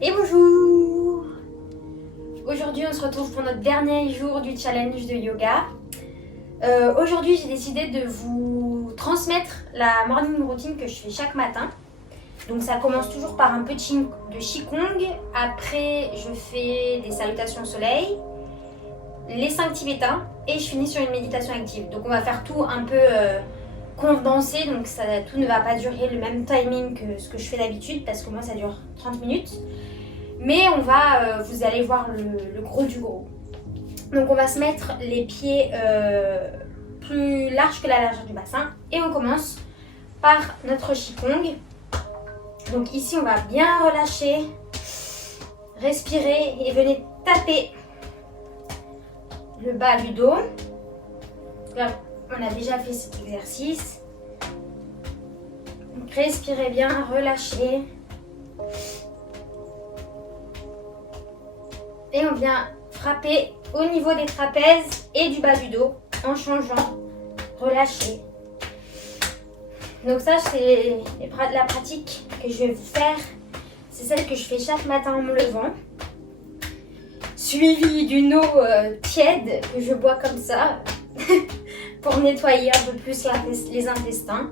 Et bonjour! Aujourd'hui on se retrouve pour notre dernier jour du challenge de yoga. Aujourd'hui j'ai décidé de vous transmettre la morning routine que je fais chaque matin. Donc ça commence toujours par un petit de Qigong. Après je fais des salutations au soleil, les 5 tibétains et je finis sur une méditation active. Donc on va faire tout un peu condensé, donc tout ne va pas durer le même timing que ce que je fais d'habitude parce que moi ça dure 30 minutes. Mais on va, vous allez voir le gros du gros. Donc on va se mettre les pieds plus larges que la largeur du bassin. Et on commence par notre Qigong. Donc ici on va bien relâcher, respirer et venez taper le bas du dos. Là, on a déjà fait cet exercice. Donc respirez bien, relâchez. Et on vient frapper au niveau des trapèzes et du bas du dos en changeant, relâcher. Donc ça c'est la pratique que je vais vous faire. C'est celle que je fais chaque matin en me levant. Suivie d'une eau tiède que je bois comme ça pour nettoyer un peu plus les intestins.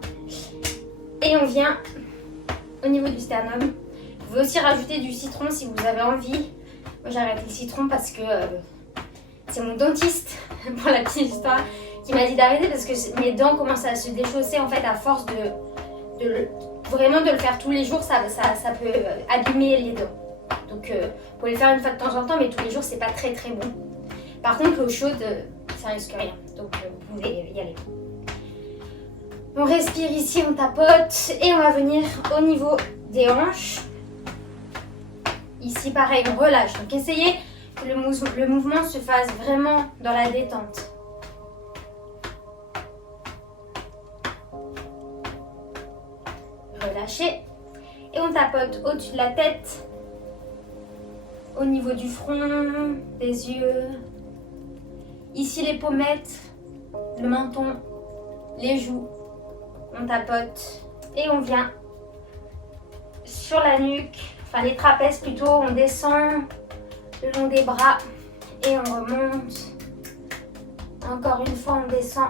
Et on vient au niveau du sternum. Vous pouvez aussi rajouter du citron si vous avez envie. Moi j'ai arrêté le citron parce que c'est mon dentiste, pour la petite histoire, qui m'a dit d'arrêter parce que mes dents commencent à se déchausser en fait à force vraiment de le faire tous les jours, ça peut abîmer les dents. Donc vous pouvez le faire une fois de temps en temps, mais tous les jours c'est pas très très bon. Par contre l'eau chaude, ça risque rien, donc vous pouvez y aller. On respire ici, on tapote et on va venir au niveau des hanches. Ici pareil, on relâche. Donc essayez que le mouvement se fasse vraiment dans la détente. Relâchez. Et on tapote au-dessus de la tête, au niveau du front, des yeux. Ici les pommettes, le menton, les joues. On tapote et on vient sur la nuque. Enfin les trapèzes plutôt, on descend le long des bras et on remonte. Encore une fois on descend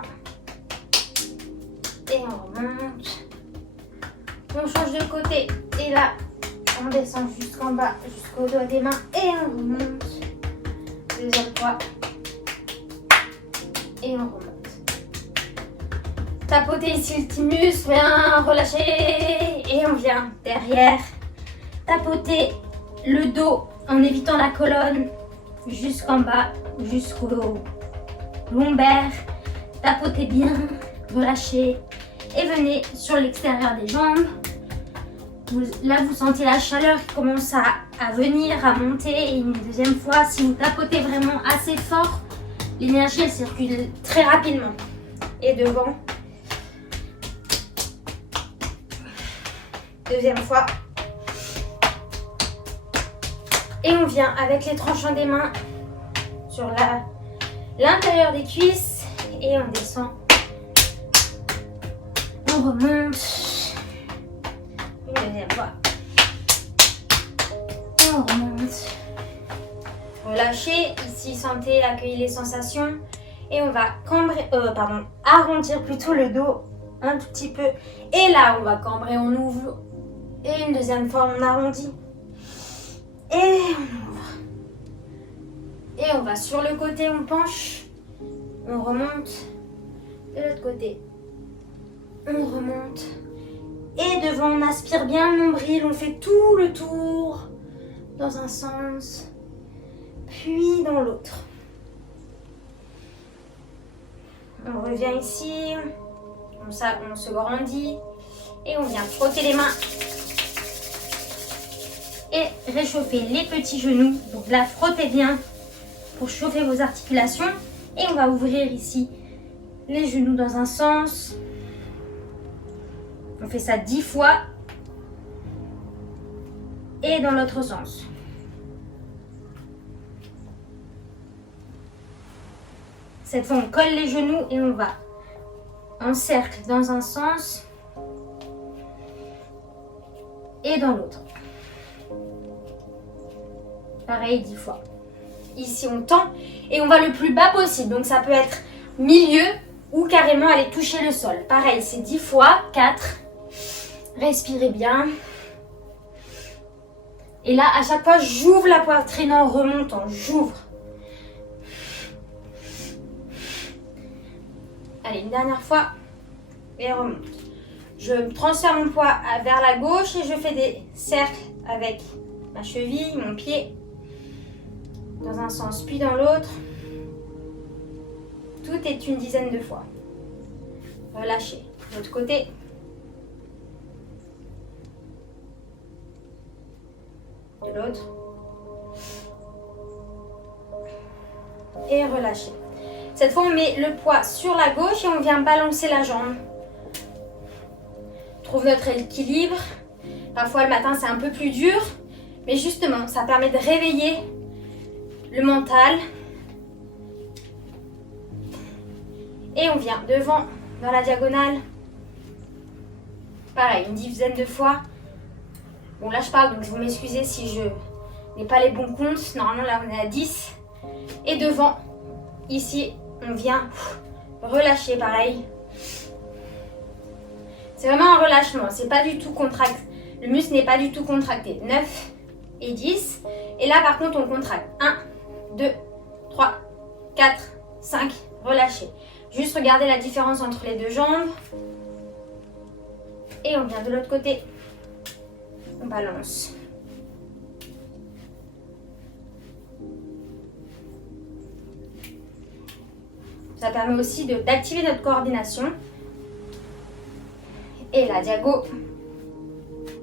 et on remonte. On change de côté et là on descend jusqu'en bas, jusqu'au doigt des mains et on remonte. Deuxième fois et on remonte. Tapotez ici le thymus, bien relâchez et on vient derrière. Tapoter le dos en évitant la colonne jusqu'en bas, jusqu'au lombaire. Tapotez bien, relâchez et venez sur l'extérieur des jambes. Là, vous sentez la chaleur qui commence à venir, à monter. Et une deuxième fois, si vous tapotez vraiment assez fort, l'énergie elle circule très rapidement. Et devant. Deuxième fois. Et on vient avec les tranchants des mains sur l'intérieur des cuisses et on descend. On remonte. Une deuxième fois. On remonte. Relâchez. Ici, sentez, accueillez les sensations. Et on va arrondir plutôt le dos un tout petit peu. Et là, on va cambrer, on ouvre. Et une deuxième fois, on arrondit. Et on ouvre. Et on va sur le côté, on penche. On remonte. De l'autre côté. On remonte. Et devant, on aspire bien le nombril. On fait tout le tour. Dans un sens. Puis dans l'autre. On revient ici. On se grandit. Et on vient frotter les mains. Et réchauffer les petits genoux. Donc là, frottez bien pour chauffer vos articulations. Et on va ouvrir ici les genoux dans un sens. On fait ça 10 fois. Et dans l'autre sens. Cette fois, on colle les genoux et on va en cercle dans un sens et dans l'autre. Pareil, 10 fois. Ici, on tend et on va le plus bas possible. Donc, ça peut être milieu ou carrément aller toucher le sol. Pareil, c'est 10 fois, 4. Respirez bien. Et là, à chaque fois, j'ouvre la poitrine en remontant. J'ouvre. Allez, une dernière fois. Et remonte. Je transfère mon poids vers la gauche et je fais des cercles avec ma cheville, mon pied. Dans un sens, puis dans l'autre. Tout est une dizaine de fois. Relâchez. De l'autre côté. De l'autre. Et relâchez. Cette fois, on met le poids sur la gauche et on vient balancer la jambe. Trouve notre équilibre. Parfois, le matin, c'est un peu plus dur. Mais justement, ça permet de réveiller le mental. Et on vient devant, dans la diagonale. Pareil, une dizaine de fois. Bon, là, je parle, donc je vous m'excusez si je n'ai pas les bons comptes. Normalement, là, on est à 10. Et devant, ici, on vient relâcher, pareil. C'est vraiment un relâchement. C'est pas du tout contracté. Le muscle n'est pas du tout contracté. 9 et 10. Et là, par contre, on contracte. 1, 2, 3, 4, 5. Relâchez. Juste regardez la différence entre les deux jambes. Et on vient de l'autre côté. On balance. Ça permet aussi d'activer notre coordination. Et la diago.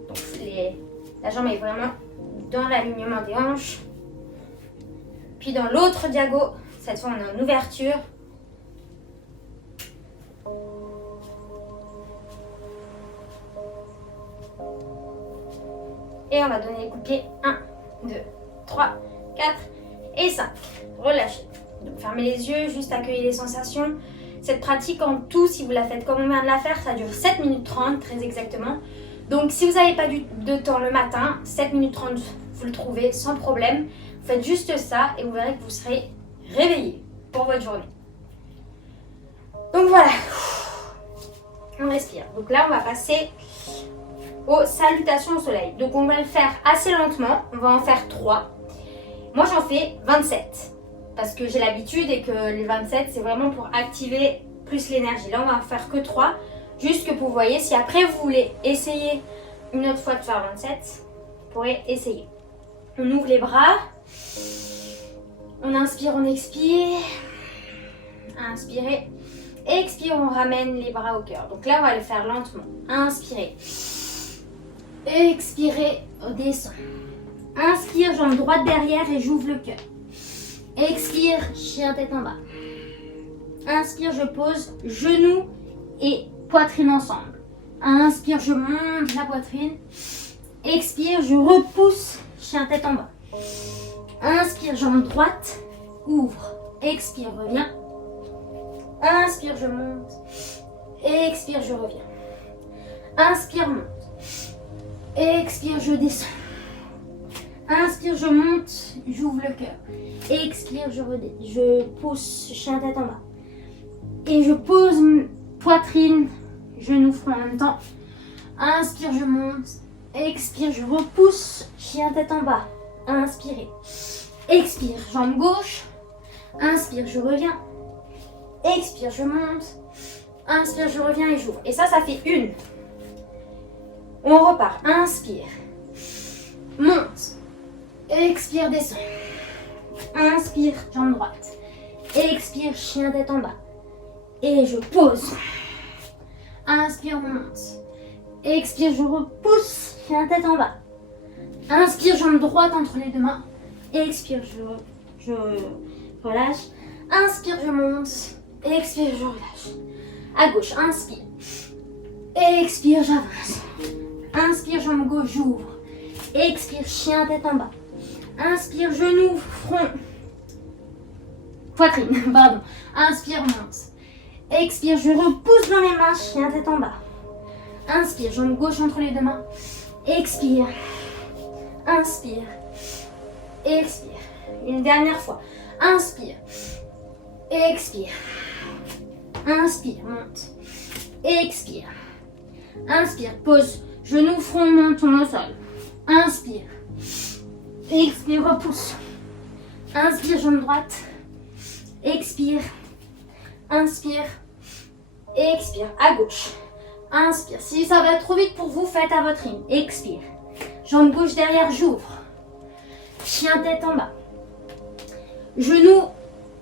Donc la jambe est vraiment dans l'alignement des hanches. Puis dans l'autre diago, cette fois on est en ouverture. Et on va donner les coups de pied. 1, 2, 3, 4 et 5. Relâchez. Donc fermez les yeux, juste accueillez les sensations. Cette pratique en tout, si vous la faites comme on vient de la faire, ça dure 7 minutes 30 très exactement. Donc si vous n'avez pas de temps le matin, 7 minutes 30, vous le trouvez sans problème. Vous faites juste ça et vous verrez que vous serez réveillé pour votre journée. Donc voilà. On respire. Donc là, on va passer aux salutations au soleil. Donc on va le faire assez lentement. On va en faire 3. Moi, j'en fais 27. Parce que j'ai l'habitude et que les 27, c'est vraiment pour activer plus l'énergie. Là, on va en faire que 3. Juste que vous voyez, si après vous voulez essayer une autre fois de faire 27, vous pourrez essayer. On ouvre les bras. On inspire, on expire. Inspirez. Expire, on ramène les bras au cœur. Donc là, on va le faire lentement. Inspirez. Expirez, on descend. Inspire, jambe droite derrière et j'ouvre le cœur. Expire, chien tête en bas. Inspire, je pose genoux et poitrine ensemble. Inspire, je monte la poitrine. Expire, je repousse, chien tête en bas. Inspire, jambe droite, ouvre. Expire, reviens. Inspire, je monte. Expire, je reviens. Inspire, monte. Expire, je descends. Inspire, je monte, j'ouvre le cœur. Expire, je pousse, chien tête en bas. Et je pose poitrine, genou, front en même temps. Inspire, je monte. Expire, je repousse, chien tête en bas. Inspirez. Expire, jambe gauche. Inspire, je reviens. Expire, je monte. Inspire, je reviens et j'ouvre. Et ça fait une. On repart. Inspire. Monte. Expire, descend. Inspire, jambe droite. Expire, chien tête en bas. Et je pose. Inspire, monte. Expire, je repousse, chien tête en bas. Inspire, jambe droite entre les deux mains. Expire, je relâche. Inspire, je monte. Expire, je relâche. À gauche, inspire. Expire, j'avance. Inspire, jambe gauche, j'ouvre. Expire, chien tête en bas. Inspire, genou, front. Poitrine, pardon. Inspire, monte. Expire, je repousse dans les mains, chien tête en bas. Inspire, jambe gauche entre les deux mains. Expire. Inspire. expire. Une dernière fois. Inspire, expire. Inspire, monte. Expire. Inspire, pose. Genou, front, menton au sol. Inspire. Expire, repousse. Inspire, jambe droite. Expire. Inspire. Expire, à gauche. Inspire. Si ça va trop vite pour vous, faites à votre rythme. Expire. Jambe gauche derrière, j'ouvre. Chien tête en bas. Genou,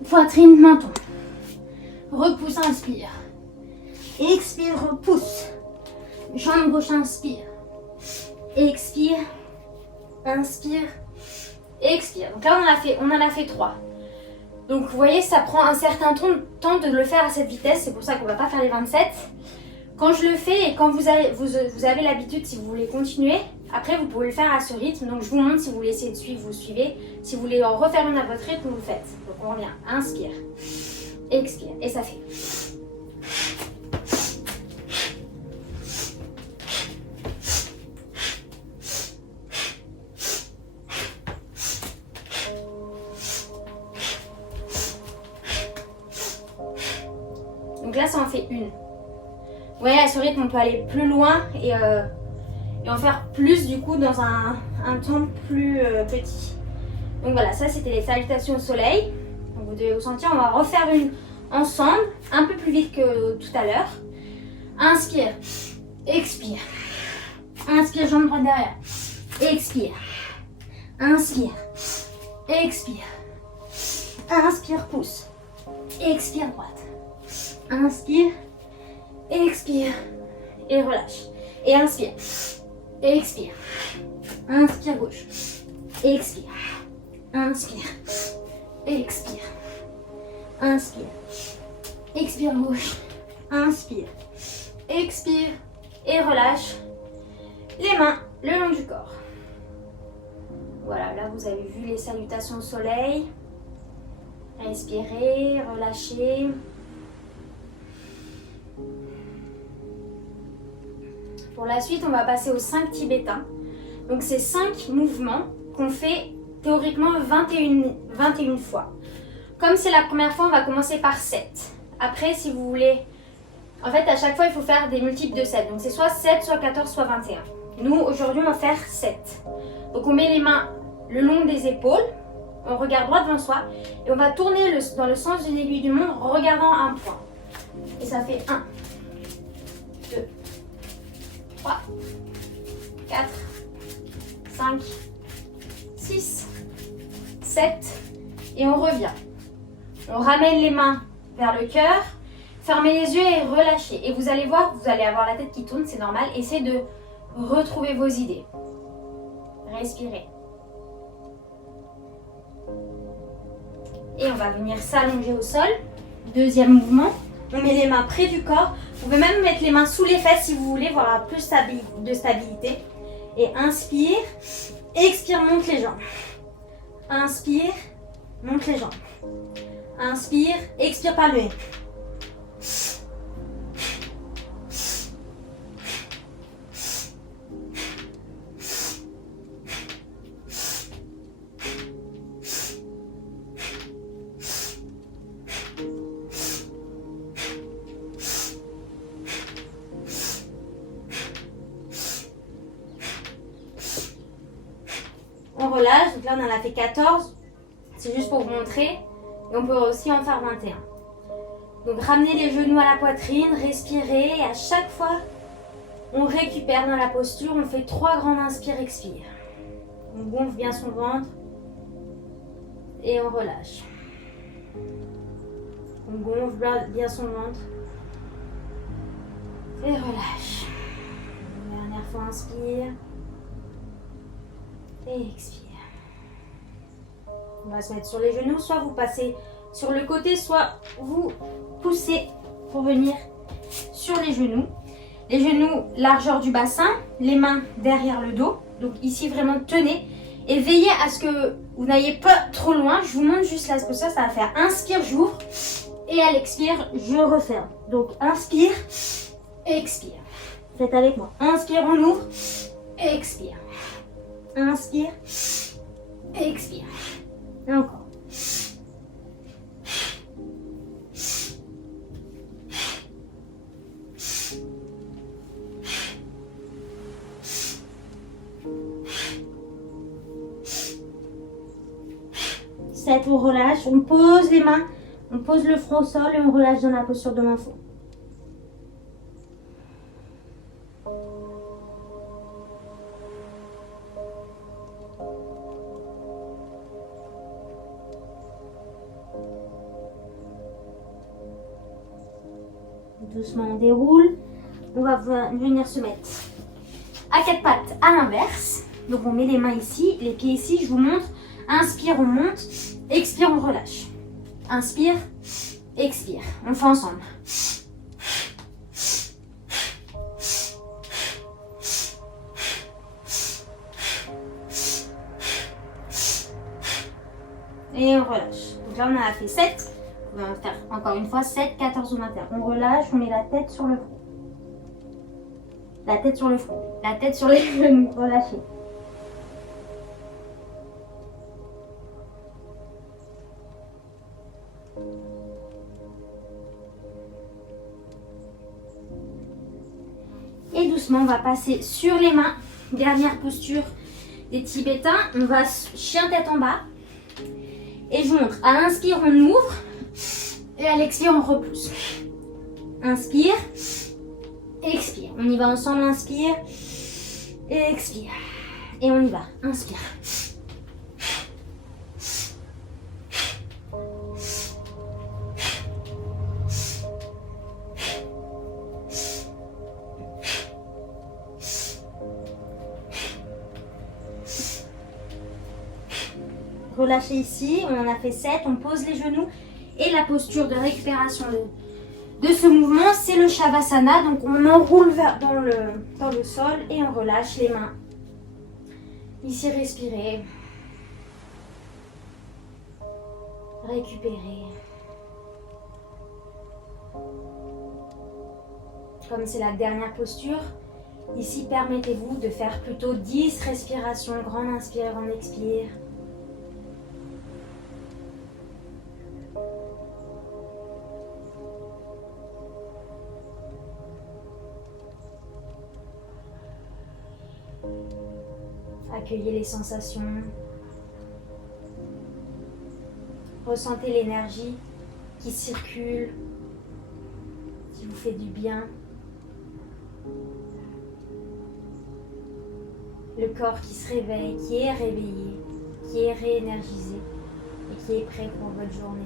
poitrine, menton. Repousse, inspire. Expire, repousse. Jambe gauche, inspire. Expire. Inspire. Expire. Donc là, on en a fait 3. Donc vous voyez, ça prend un certain temps de le faire à cette vitesse. C'est pour ça qu'on ne va pas faire les 27. Quand je le fais et quand vous avez l'habitude, si vous voulez continuer, après vous pouvez le faire à ce rythme. Donc je vous montre, si vous voulez essayer de suivre, vous suivez. Si vous voulez en refaire une à votre rythme, vous le faites. Donc on revient. Inspire. Expire. Et ça fait. Donc là, ça en fait une. Vous voyez, à ce rythme, on peut aller plus loin et en faire plus du coup dans un temps plus petit. Donc voilà, ça c'était les salutations au soleil. Donc vous devez vous sentir, on va refaire une ensemble, un peu plus vite que tout à l'heure. Inspire, expire. Inspire, jambe droite derrière. Expire. Inspire. Expire. Inspire, pousse. Expire, droite. Inspire. Expire. Et relâche. Et inspire. Expire. Inspire, gauche. Expire. Inspire. Expire. Inspire. Expire, gauche. Inspire. Expire. Et relâche. Les mains le long du corps. Voilà, là vous avez vu les salutations au soleil. Respirez, relâchez. Pour la suite, on va passer aux 5 tibétains. Donc c'est 5 mouvements qu'on fait théoriquement 21 fois. Comme c'est la première fois, on va commencer par 7. Après, si vous voulez... En fait, à chaque fois, il faut faire des multiples de 7. Donc c'est soit 7, soit 14, soit 21. Nous, aujourd'hui, on va faire 7. Donc on met les mains le long des épaules. On regarde droit devant soi. Et on va tourner dans le sens d'une aiguille du monde en regardant un point. Et ça fait 1, 2, 3, 4, 5, 6, 7 et on revient. On ramène les mains vers le cœur, fermez les yeux et relâchez. Et vous allez voir, vous allez avoir la tête qui tourne, c'est normal. Essayez de retrouver vos idées. Respirez. Et on va venir s'allonger au sol. Deuxième mouvement. On met les mains près du corps. Vous pouvez même mettre les mains sous les fesses si vous voulez, pour avoir plus de stabilité. Et inspire. Expire, monte les jambes. Inspire, monte les jambes. Inspire, expire par le nez. On relâche, donc là on en a fait 14, c'est juste pour vous montrer, et on peut aussi en faire 21. Donc ramenez les genoux à la poitrine, respirez, et à chaque fois on récupère dans la posture, on fait 3 grandes inspires, expire. On gonfle bien son ventre, et on relâche. On gonfle bien son ventre, et relâche. Dernière fois, inspire. Et expire. On va se mettre sur les genoux, soit vous passez sur le côté, soit vous poussez pour venir sur les genoux. Les genoux, largeur du bassin, les mains derrière le dos. Donc ici, vraiment tenez et veillez à ce que vous n'ayez pas trop loin. Je vous montre juste là ce que ça va faire. Inspire, j'ouvre et à l'expire, je referme. Donc inspire, expire. Faites avec moi. Inspire, on ouvre, expire. Inspire, expire. 7, on relâche, on pose les mains, on pose le front au sol et on relâche dans la posture de l'enfant. Doucement, on déroule. On va venir se mettre à quatre pattes à l'inverse. Donc on met les mains ici, les pieds ici. Je vous montre. Inspire, on monte. Expire, on relâche. Inspire, expire. On fait ensemble. Et on relâche. Donc là, on a fait 7. On va faire encore une fois 7, 14 ou 21. On relâche, on met la tête sur le front. La tête sur le front. La tête sur les genoux. Relâchez. Et doucement, on va passer sur les mains. Dernière posture des Tibétains. On va chien tête en bas. Et je vous montre. À l'inspire, on ouvre. Et à l'expire, on repousse. Inspire. Expire. On y va ensemble. Inspire. Et expire. Et on y va. Inspire. Relâchez ici, on en a fait 7, on pose les genoux et la posture de récupération de ce mouvement, c'est le Shavasana. Donc on enroule dans le sol et on relâche les mains. Ici, respirez. Récupérez. Comme c'est la dernière posture, ici permettez-vous de faire plutôt 10 respirations. Grande inspire, grande expire. Accueillez les sensations. Ressentez l'énergie qui circule, qui vous fait du bien. Le corps qui se réveille, qui est réveillé, qui est réénergisé et qui est prêt pour votre journée.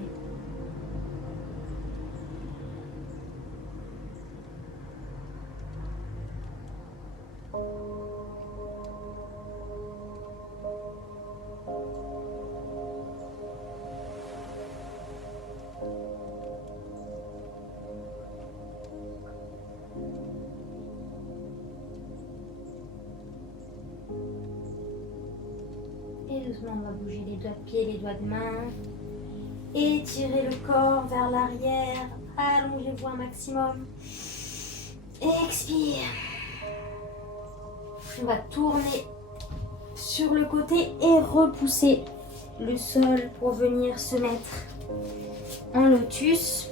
Et doucement, on va bouger les doigts de pied, les doigts de main. Étirez le corps vers l'arrière. Allongez-vous un maximum. Expire. On va tourner sur le côté et repousser le sol pour venir se mettre en lotus.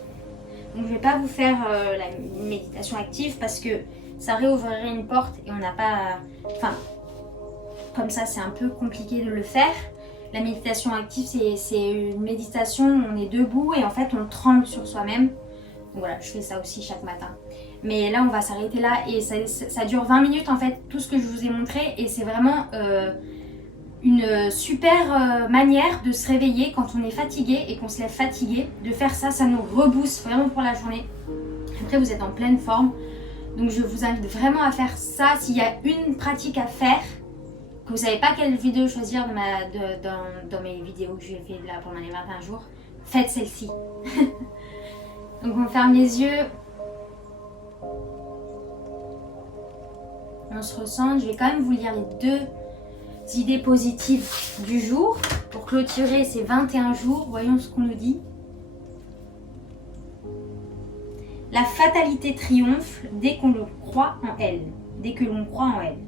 Donc je ne vais pas vous faire la méditation active parce que ça réouvrirait une porte et on n'a pas... Enfin, comme ça c'est un peu compliqué de le faire. La méditation active c'est une méditation où on est debout et en fait on tremble sur soi-même. Donc voilà, je fais ça aussi chaque matin. Mais là on va s'arrêter là et ça dure 20 minutes en fait, tout ce que je vous ai montré. Et c'est vraiment une super manière de se réveiller quand on est fatigué et qu'on se lève fatigué. De faire ça, ça nous rebooste vraiment pour la journée. Après vous êtes en pleine forme. Donc je vous invite vraiment à faire ça. S'il y a une pratique à faire, que vous ne savez pas quelle vidéo choisir dans mes vidéos que j'ai fait là pendant les 21 jours, faites celle-ci. Donc on ferme les yeux. On se ressent. Je vais quand même vous lire les 2 idées positives du jour pour clôturer ces 21 jours. Voyons ce qu'on nous dit. La fatalité triomphe dès qu'on le croit en elle. Dès que l'on croit en elle.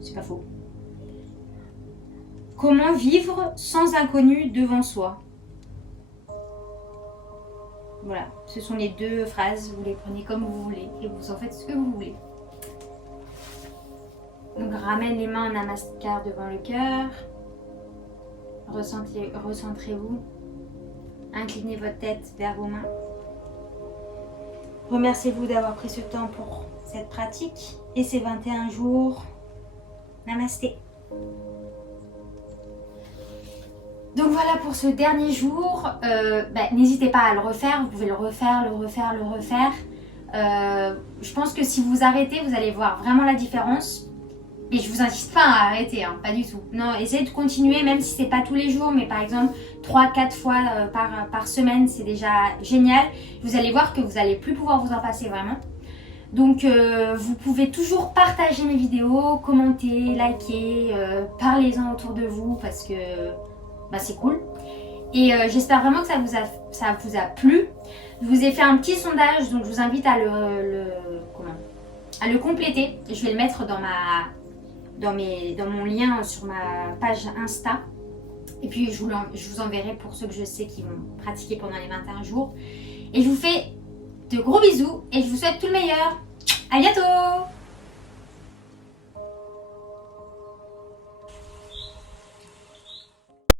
C'est pas faux. Comment vivre sans inconnu devant soi? Voilà, ce sont les 2 phrases. Vous les prenez comme vous voulez et vous en faites ce que vous voulez. Donc ramène les mains en namaskar devant le cœur. Recentrez-vous. inclinez votre tête vers vos mains. Remerciez-vous d'avoir pris ce temps pour cette pratique et ces 21 jours. Namasté. Donc voilà pour ce dernier jour. N'hésitez pas à le refaire. Vous pouvez le refaire. Je pense que si vous arrêtez, vous allez voir vraiment la différence. Et je vous incite pas à arrêter, hein, pas du tout. Non, essayez de continuer, même si c'est pas tous les jours, mais par exemple 3-4 fois par semaine, c'est déjà génial. Vous allez voir que vous n'allez plus pouvoir vous en passer vraiment. Donc vous pouvez toujours partager mes vidéos, commenter, liker, parlez-en autour de vous parce que c'est cool. Et j'espère vraiment que ça vous a plu. Je vous ai fait un petit sondage, donc je vous invite à le compléter. Je vais le mettre dans mon lien sur ma page Insta. Et puis je vous enverrai pour ceux que je sais qui vont pratiquer pendant les 21 jours. Et je vous fais de gros bisous et je vous souhaite tout le meilleur. À bientôt!